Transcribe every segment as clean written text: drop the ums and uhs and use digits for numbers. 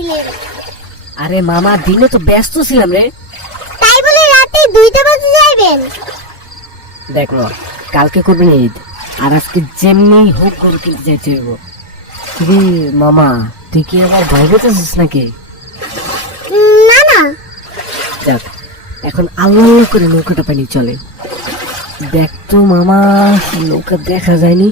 গেছিলেন? আরে মামা দিনে তো ব্যস্ত ছিলাম রে। তাই বলে রাতে 2টা বাজে যাইবেন? দেখ মামা, কালকে করবেন ঈদ, আর আজকে যেমনি হোক গরু কিনতে যাইতে হইব। রে মামা, তুই কি আবার ভয় পেতেছিস নাকি? না না। যাক, এখন আল্লাহ করে নৌকাটা পানি চলে। দেখ তো মামা, নৌকা দেখা যায়নি।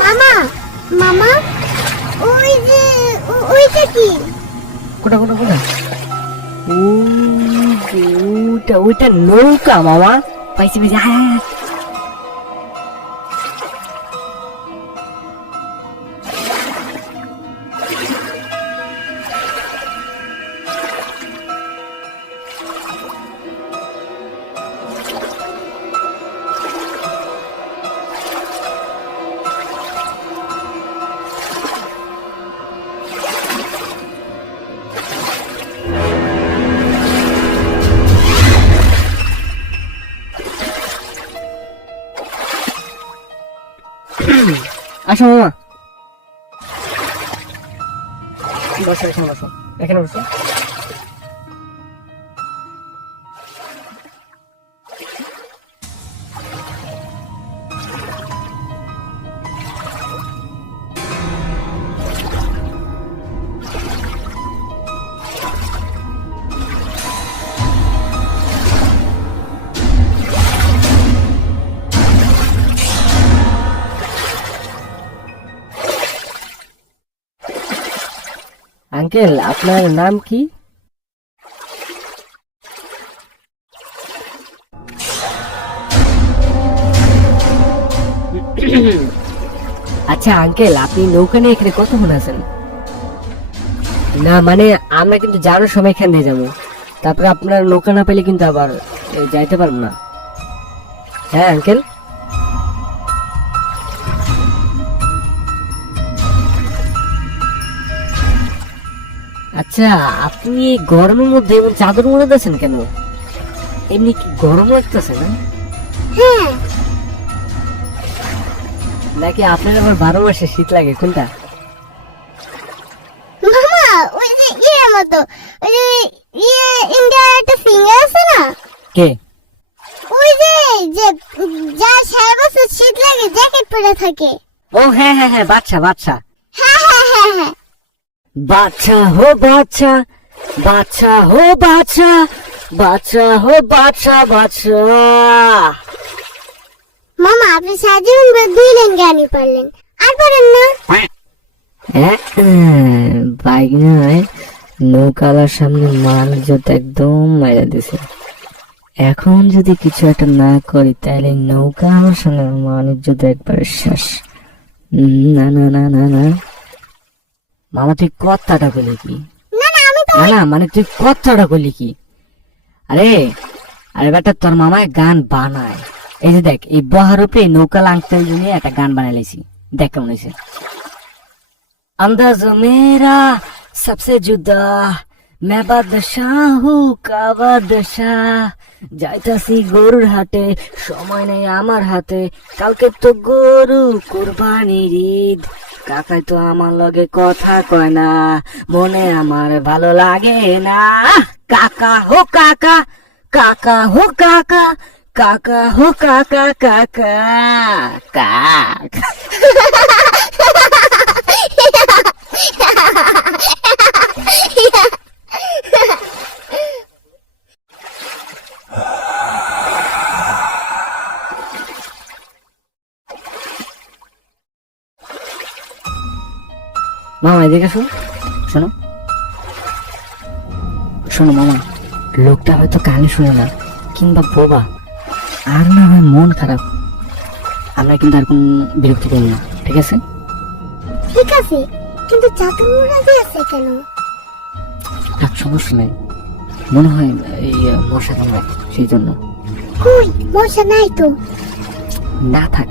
মামা মামা, ওই যে ওইটা কি? কোটা কোটা কোটা, ওইটা ওইটা নৌকা মামা। পাইছি পাইছি, হায় হায় হায়। আসো মামা, বসো এখানে, বসো এখানে বসো। আঙ্কেল, আপনার নাম কি? আচ্ছা আঙ্কেল, আপনি নৌকা নিয়ে এখানে কতক্ষণ আছেন? না মানে আমরা কিন্তু যাওয়ার সময় এখান দিয়ে যাবো, তারপরে আপনার নৌকা না পেলে কিন্তু আবার যাইতে পারবো না। হ্যাঁ আঙ্কেল। আচ্ছা, আপনি এই গরমের মধ্যে এমন চাদর মুড়ে দিয়েছেন কেন? এমনি কি গরম লাগতেছে না? হ্যাঁ। নাকি আপনার আবার 12 মাসে শীত লাগে, কোনটা? মামা, ওই যে মতো, ওই যে ইন্ডিয়ার একটা সিঙ্গার আছে না? কে? ওই যে যে যার সারা বছর শীত লাগে, জ্যাকেট পরে থাকে। ও হ্যাঁ হ্যাঁ হ্যাঁ, বাচ্চা বাচ্চা। হ্যাঁ হ্যাঁ হ্যাঁ হ্যাঁ। বাচ্চা হো বাচ্চা, বাচ্চা হো বাচ্চা, বাচ্চা হো বাচ্চা বাচ্চা। মামা, আপনি সারাজীবন 2 লাইন গানই পারলেন, আর পারেন না? বাইক নয়, নৌকালার সামনে মানুষ একদম মাইরা দিছে। এখন যদি কিছু একটা না করি তাহলে নৌকা আমার সামনে মানুষ একবারে শেষ। না না না না না মামা, তুই কথাটা বলি কি? না না, আমি তো না না মানে তুই কথাটা বলি কি? আরে আরে বেটা, তোর মামায় গান বানায়। এই যে দেখ, এই বহার উপরে নৌকা আঙ্কেল নিয়ে একটা গান বানাইছি, দেখ কেমন হয়েছে। अंदाज़ मेरा सबसे जुदा, मैं बादशाह हूँ का बादशाह। যাইতাছি গরুর হাটে, সময় নেই আমার হাতে, কালকে তো গরু কুরবানির ঈদ। কাকাই তো আমার লগে কথা কয় না, মনে আমার ভালো লাগে না। কাকা হো কাকা, কাকা হো কাকা, কাকা হো কাকা কাকা কাক। মামা এদিকে শোনো, শোনো শোনো মামা, লোকটা হয়তো কানে শুনে না কিংবা বোবা, আর না হয় মন খারাপ। আমরা কিন্তু আর কোন বিরক্তি করবো না, ঠিক আছে? ঠিক আছে, কিন্তু চাতুর রাজি আছে কেন? থাক, সমস্যা নাই। মনে হয় এই মশা কামড়ায়, সেই জন্য। কই মশা নাই তো। না থাক।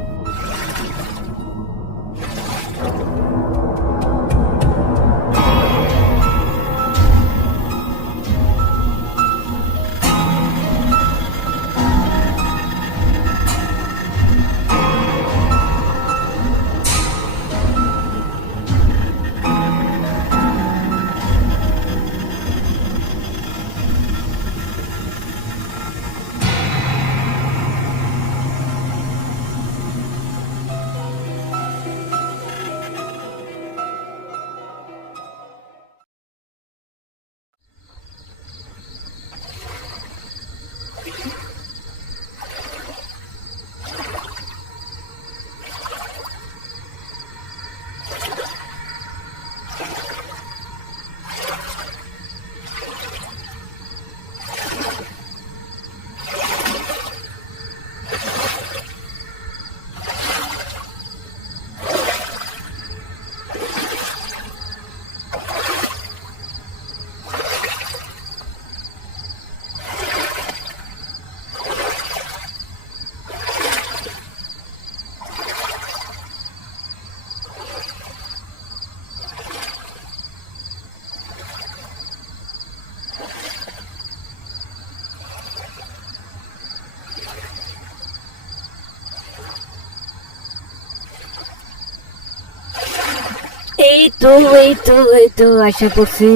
এই তো এই তো এই তো আশা করছি,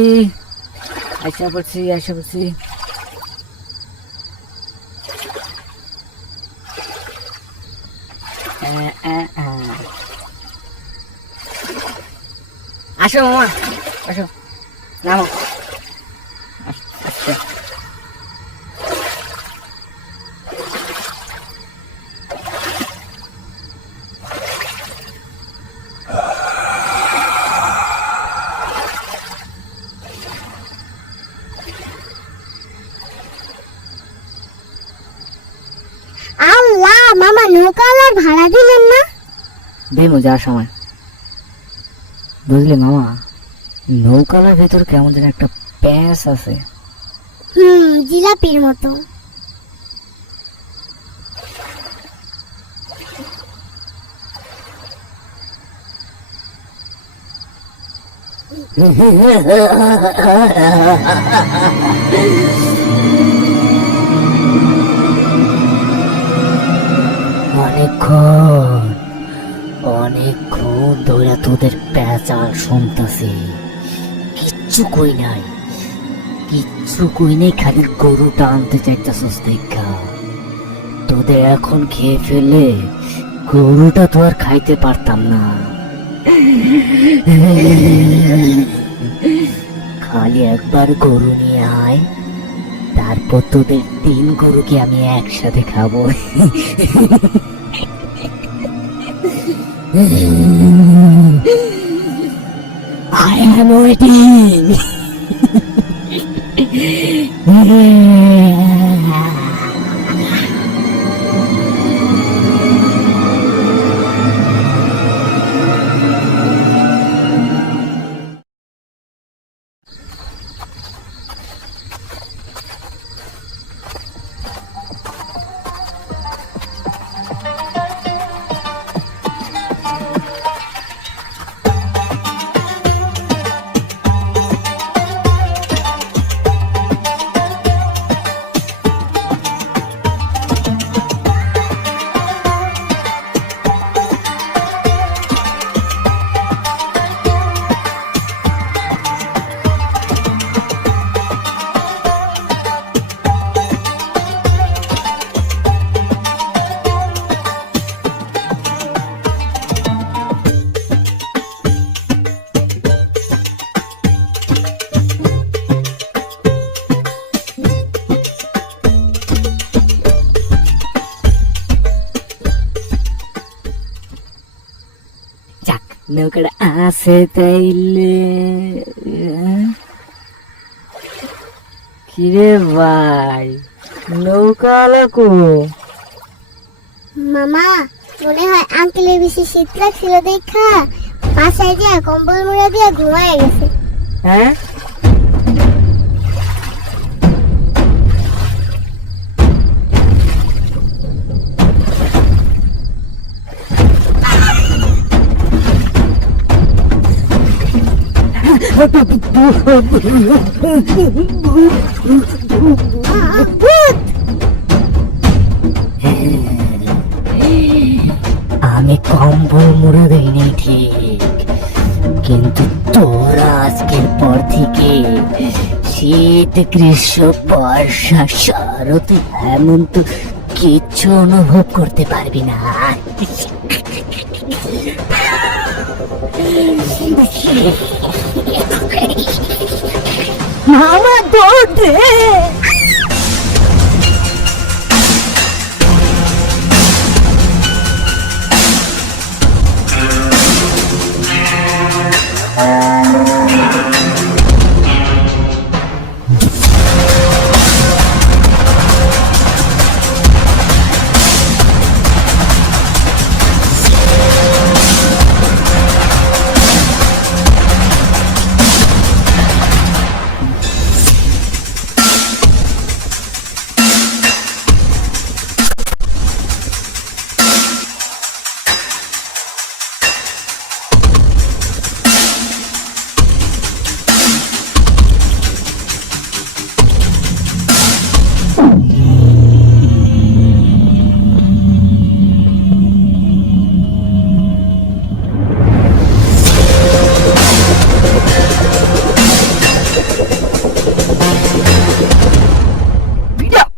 আশা করছি, আশা করছি। আসো মামা, আসো, নামো। আচ্ছা, আল্লাহ, মামা নৌকাওয়ালার ভাড়া দিলেন না? দেবো যাওয়ার সময়। বুঝলি মামা, নৌকালার ভেতর কেমন যেন একটা প্যাঁচ আছে। জিলাপির মতো। অনেকক্ষণ অনেকক্ষণ ধরে তোদের পেঁচাল শুনতেছি, কিচ্ছু কই নাই, কিচ্ছু কই নাই, খালি গরুটা আনতে চাইতেছিস দেখা। তোদের এখন খেয়ে ফেললে গরুটা তো আর খাইতে পারতাম না। খালি একবার গরু নিয়ে আয়, তারপর তোদের 3 গরুকে আমি একসাথে খাবো। I am waiting. নৌকাটা আছে তাইলে। কিরে ভাই, নৌকাওয়ালা কো? মামা, মনে হয় আঙ্কেলের বেশি শীত লাগছিল দেখা বাসায় গিয়া কম্বল মুড়া দিয়া ঘুমায় গেছে। হ্যাঁ, ভূত! আমি কম্বল মুড়ে দেইনি ঠিক, কিন্তু তোরা আজকের পর থেকে শীত, গ্রীষ্ম, বর্ষা, শরৎ, হেমন্ত কিচ্ছু অনুভব করতে পারবি না। মামা দৌড় দে।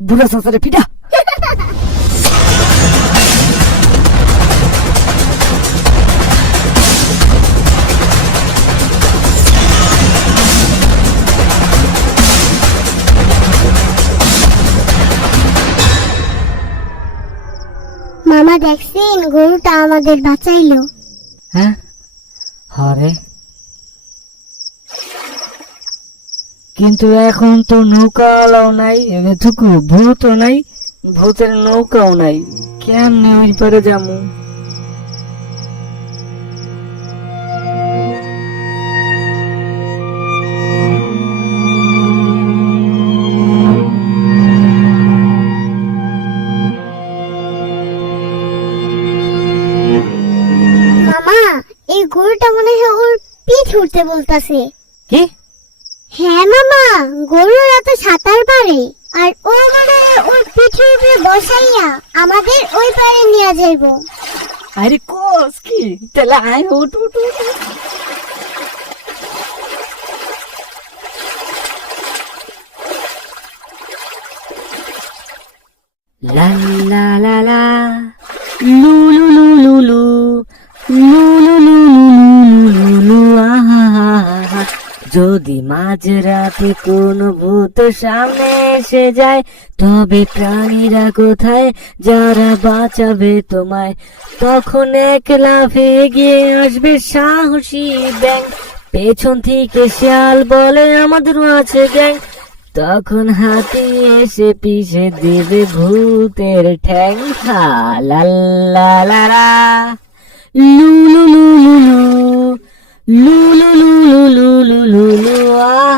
বুড়া সংসারে পিটা। মামা দেখছেন, গরুটা আমাদের বাঁচাইলো। হ্যাঁ, হরে, কিন্তু এখন তো নৌকাওয়ালাও নাই, এটুকু ভূতও নাই, ভূতের নৌকাও নাই, কেমনে ওই পারে যাবো? মামা, এই গরুটা মনে হয় ওর পিঠ উঠতে বলতাছে। কি? হ্যাঁ মামা, গরুরা তো সাঁতার পারে, আর ও মানে ওর পিঠের উপরে বসাইয়া আমাদের ওই পারে নিয়ে যাইবো। আরে কোস কি, তাহলে আয়, উঠ উঠ উঠ। লা লা লা লা, লু লু লু লু লু, লু লু লু লু লু লু লু, আহা হা হা। যদি মাঝরাতে কোনো ভূত সামনে এসে যায়, তবে প্রাণীরা কোথায়, যারা বাঁচাবে তোমায়? তখন এক লাফে এগিয়ে আসবে সাহসী ব্যাং, পেছন থেকে শিয়াল বলে আমাদেরও আছে গ্যাং, তখন হাতি এসে পিষে দেবে ভূতের ঠ্যাং। হা লা লা লা লা, লু লু লু লু লু, লু লু লু লু লু লু লু লু, আ